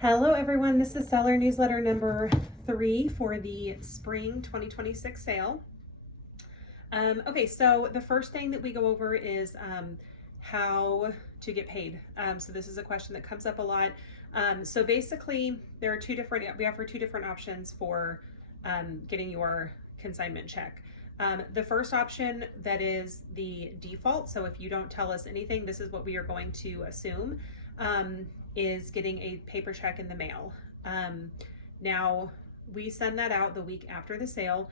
Hello everyone, this is seller newsletter number 3 for the spring 2026 sale. Okay, so the first thing that we go over is how to get paid. So this is a question that comes up a lot. So basically we offer two different options for getting your consignment check. The first option, that is the default. So if you don't tell us anything, this is what we are going to assume. Is getting a paper check in the mail. Now we send that out the week after the sale.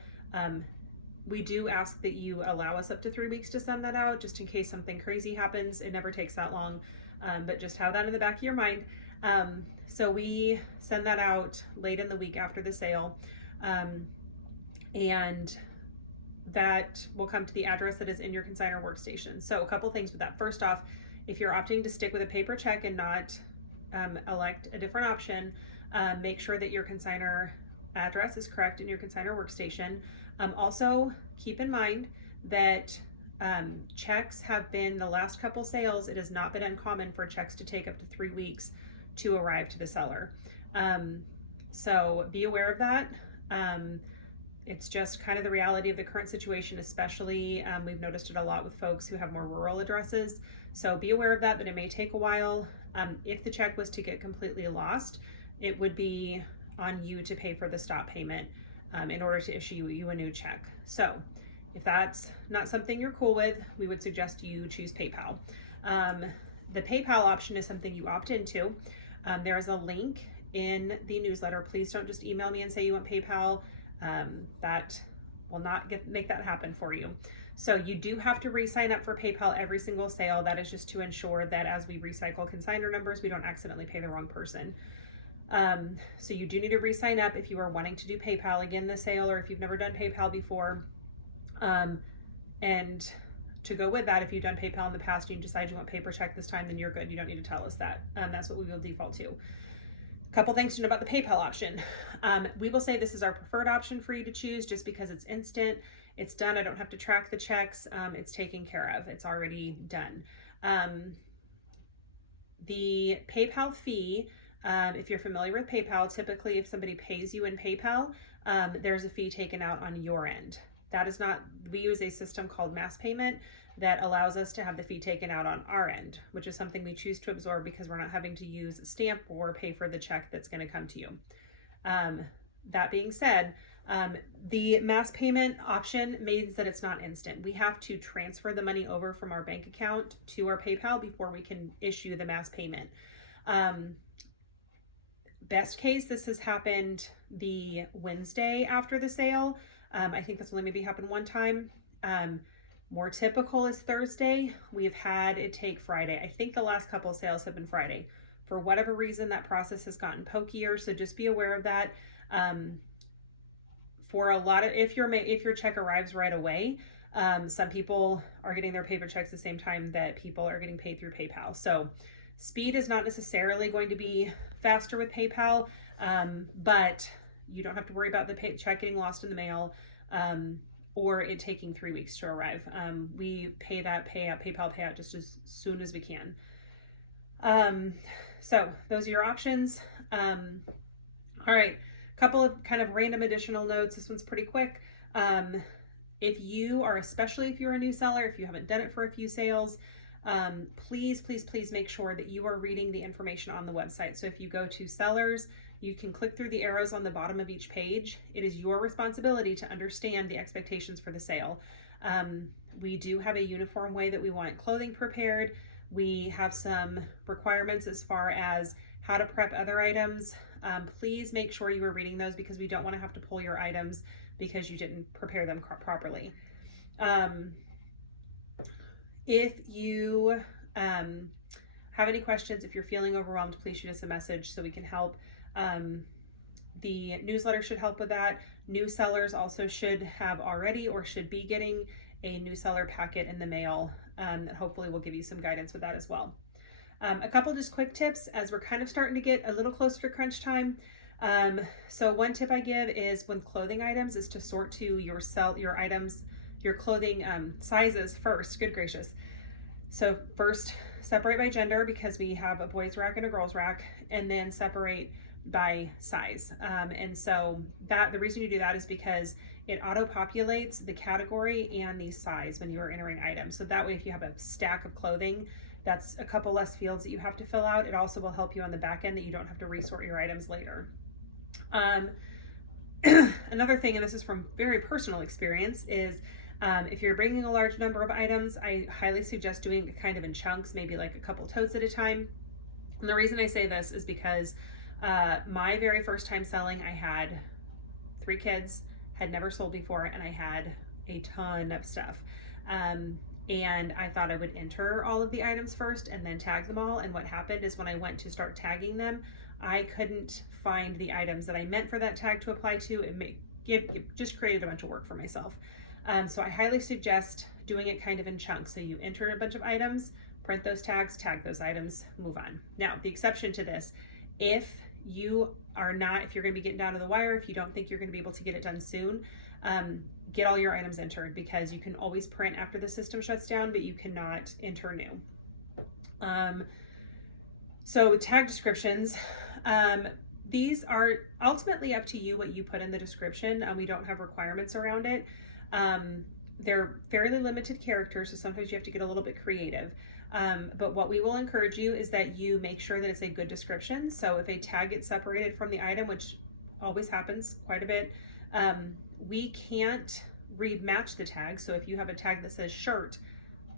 We do ask that you allow us up to 3 weeks to send that out, just in case something crazy happens. It never takes that long, but just have that in the back of your mind. So we send that out late in the week after the sale, and that will come to the address that is in your consignor workstation. So a couple things with that. First off, if you're opting to stick with a paper check and not elect a different option, make sure that your consignor address is correct in your consignor workstation. Also, keep in mind that checks have been, the last couple sales, it has not been uncommon for checks to take up to 3 weeks to arrive to the seller. So be aware of that. It's just kind of the reality of the current situation, especially we've noticed it a lot with folks who have more rural addresses. So be aware of that it may take a while. If the check was to get completely lost, it would be on you to pay for the stop payment in order to issue you a new check. So if that's not something you're cool with, we would suggest you choose PayPal. The PayPal option is something you opt into. There is a link in the newsletter. Please don't just email me and say you want PayPal. That will not make that happen for you. So you do have to re-sign up for PayPal every single sale. That is just to ensure that as we recycle consignor numbers, we don't accidentally pay the wrong person. So you do need to re-sign up if you are wanting to do PayPal again this sale, or if you've never done PayPal before. And to go with that, if you've done PayPal in the past and you decide you want paper check this time, then you're good. You don't need to tell us that. That's what we will default to. Couple things to know about the PayPal option. We will say this is our preferred option for you to choose, just because it's instant, it's done. I don't have to track the checks. It's taken care of. It's already done. The PayPal fee, if you're familiar with PayPal, typically if somebody pays you in PayPal, there's a fee taken out on your end. That is not, we use a system called mass payment that allows us to have the fee taken out on our end, which is something we choose to absorb because we're not having to use a stamp or pay for the check that's going to come to you. That being said, the mass payment option means that it's not instant. We have to transfer the money over from our bank account to our PayPal before we can issue the mass payment. Best case, this has happened the Wednesday after the sale. I think that's only maybe happened one time. More typical is Thursday. We've had it take Friday. I think the last couple of sales have been Friday. For whatever reason, that process has gotten pokier, so just be aware of that. For a lot of, if your check arrives right away, some people are getting their paper checks the same time that people are getting paid through PayPal. So speed is not necessarily going to be faster with PayPal, but you don't have to worry about the check getting lost in the mail, or it taking 3 weeks to arrive. We pay that PayPal payout just as soon as we can. So those are your options. All right, a couple of kind of random additional notes. This one's pretty quick. If you are, especially if you're a new seller, if you haven't done it for a few sales, please make sure that you are reading the information on the website. So if you go to sellers, you can click through the arrows on the bottom of each page. It is your responsibility to understand the expectations for the sale. We do have a uniform way that we want clothing prepared. We have some requirements as far as how to prep other items. Please make sure you are reading those, because we don't want to have to pull your items because you didn't prepare them properly. If you have any questions, if you're feeling overwhelmed, please shoot us a message so we can help. The newsletter should help with that. New sellers also should have already, or should be getting, a new seller packet in the mail that hopefully will give you some guidance with that as well. A couple just quick tips as we're kind of starting to get a little closer to crunch time. So one tip I give is, with clothing items, is to sort to your clothing sizes first. Good gracious. So first, separate by gender because we have a boys rack and a girls rack, and then separate by size. And so the reason you do that is because it auto-populates the category and the size when you are entering items. So that way, if you have a stack of clothing, that's a couple less fields that you have to fill out. It also will help you on the back end that you don't have to resort your items later. Another thing, and this is from very personal experience, is if you're bringing a large number of items, I highly suggest doing it kind of in chunks, maybe like a couple totes at a time. And the reason I say this is because my very first time selling, I had 3 kids, had never sold before, and I had a ton of stuff. And I thought I would enter all of the items first and then tag them all. And what happened is when I went to start tagging them, I couldn't find the items that I meant for that tag to apply to. It just created a bunch of work for myself. So I highly suggest doing it kind of in chunks. So you enter a bunch of items, print those tags, tag those items, move on. Now, the exception to this, if you're going to be getting down to the wire, if you don't think you're going to be able to get it done soon, get all your items entered, because you can always print after the system shuts down, but you cannot enter new. So tag descriptions, these are ultimately up to you what you put in the description. We don't have requirements around it. They're fairly limited characters, so sometimes you have to get a little bit creative. But what we will encourage you is that you make sure that it's a good description. So if a tag gets separated from the item, which always happens quite a bit, we can't rematch the tag. So if you have a tag that says shirt,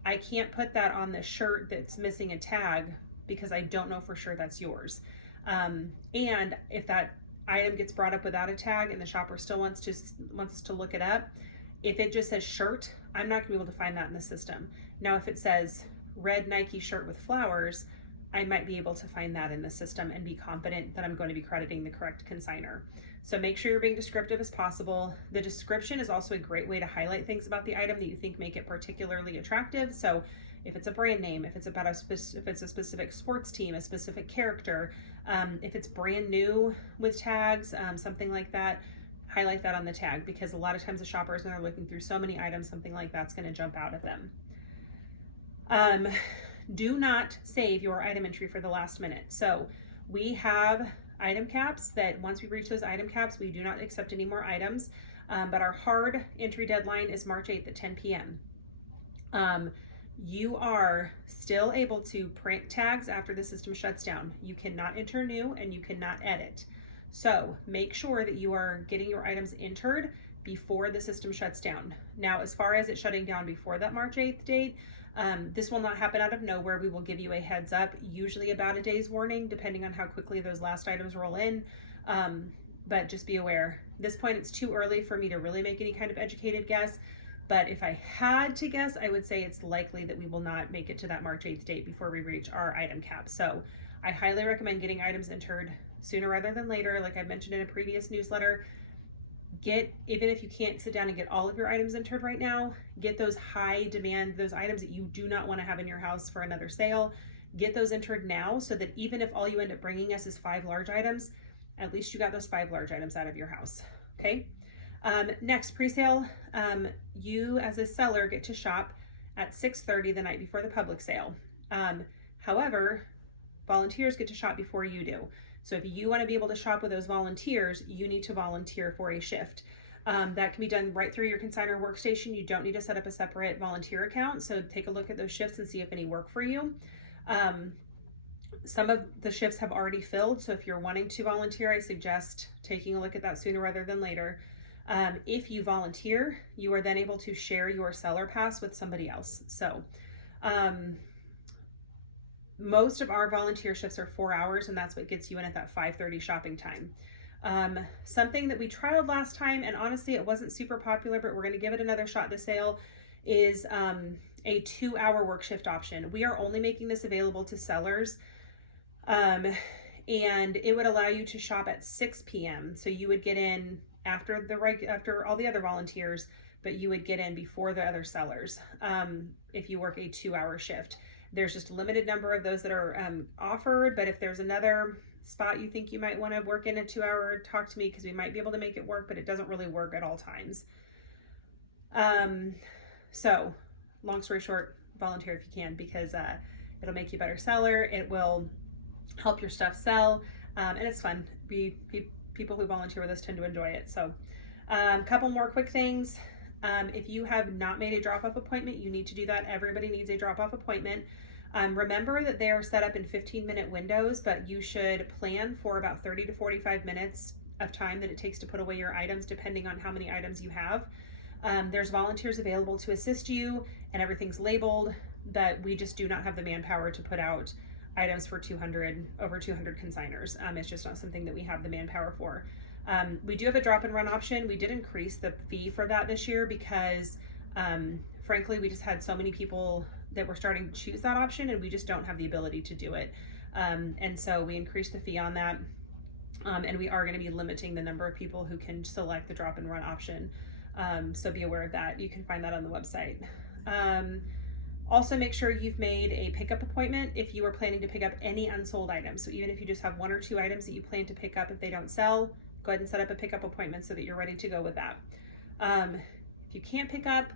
I can't put that on the shirt that's missing a tag because I don't know for sure that's yours. And if that item gets brought up without a tag and the shopper still wants us to look it up, if it just says shirt, I'm not gonna be able to find that in the system. Now, if it says red Nike shirt with flowers, I might be able to find that in the system and be confident that I'm going to be crediting the correct consignor. So make sure you're being descriptive as possible. The description is also a great way to highlight things about the item that you think make it particularly attractive. So if it's a brand name, if it's about if it's a specific sports team, a specific character, if it's brand new with tags, something like that, highlight that on the tag, because a lot of times the shoppers, when they're looking through so many items, something like that's going to jump out at them. Do not save your item entry for the last minute. So we have item caps that once we reach those item caps, we do not accept any more items. But our hard entry deadline is March 8th at 10 p.m. You are still able to print tags after the system shuts down. You cannot enter new and you cannot edit. So make sure that you are getting your items entered before the system shuts down. Now, as far as it shutting down before that March 8th date, this will not happen out of nowhere. We will give you a heads up, usually about a day's warning, depending on how quickly those last items roll in. But just be aware, at this point, it's too early for me to really make any kind of educated guess. But if I had to guess, I would say it's likely that we will not make it to that March 8th date before we reach our item cap. So I highly recommend getting items entered sooner rather than later. Like I mentioned in a previous newsletter, even if you can't sit down and get all of your items entered right now, get those high demand, those items that you do not want to have in your house for another sale, get those entered now, so that even if all you end up bringing us is 5 large items, at least you got those 5 large items out of your house. Okay. Next, pre-sale, you as a seller get to shop at 6:30 the night before the public sale. However, volunteers get to shop before you do. So if you want to be able to shop with those volunteers, you need to volunteer for a shift. That can be done right through your consignor workstation. You don't need to set up a separate volunteer account. So take a look at those shifts and see if any work for you. Some of the shifts have already filled. So if you're wanting to volunteer, I suggest taking a look at that sooner rather than later. If you volunteer, you are then able to share your seller pass with somebody else. So most of our volunteer shifts are 4 hours, and that's what gets you in at that 5:30 shopping time. Something that we trialed last time, and honestly, it wasn't super popular, but we're going to give it another shot this sale, is a 2-hour work shift option. We are only making this available to sellers, and it would allow you to shop at 6 p.m. So you would get in after all the other volunteers, but you would get in before the other sellers if you work a 2-hour shift. There's just a limited number of those that are offered, but if there's another spot you think you might want to work in a 2-hour, talk to me, because we might be able to make it work, but it doesn't really work at all times. So long story short, volunteer if you can, because It'll make you a better seller. It will help your stuff sell, and it's fun. People who volunteer with us tend to enjoy it. So couple more quick things. If you have not made a drop-off appointment, you need to do that. Everybody needs a drop-off appointment. Remember that they are set up in 15-minute windows, but you should plan for about 30 to 45 minutes of time that it takes to put away your items, depending on how many items you have. There's volunteers available to assist you, and everything's labeled, but we just do not have the manpower to put out items for over 200 consigners. It's just not something that we have the manpower for. We do have a drop and run option. We did increase the fee for that this year because frankly, we just had so many people that were starting to choose that option, and we just don't have the ability to do it. And so we increased the fee on that. And we are going to be limiting the number of people who can select the drop and run option. So be aware of that. You can find that on the website. Also make sure you've made a pickup appointment if you are planning to pick up any unsold items. So even if you just have 1 or 2 items that you plan to pick up, if they don't sell, go ahead and set up a pickup appointment so that you're ready to go with that. If you can't pick up,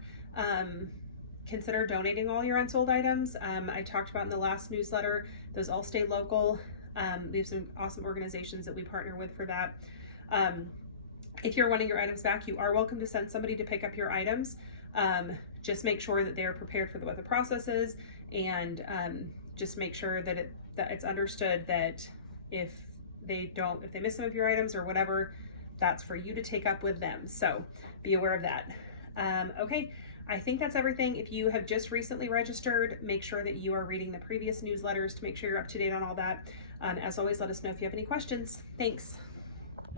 consider donating all your unsold items. I talked about in the last newsletter, those all stay local. We have some awesome organizations that we partner with for that. If you're wanting your items back, you are welcome to send somebody to pick up your items. Just make sure that they're prepared for what the process is, and just make sure that it's understood that if they miss some of your items or whatever, that's for you to take up with them. So be aware of that. Okay, I think that's everything. If you have just recently registered, make sure that you are reading the previous newsletters to make sure you're up to date on all that. As always, let us know if you have any questions. Thanks.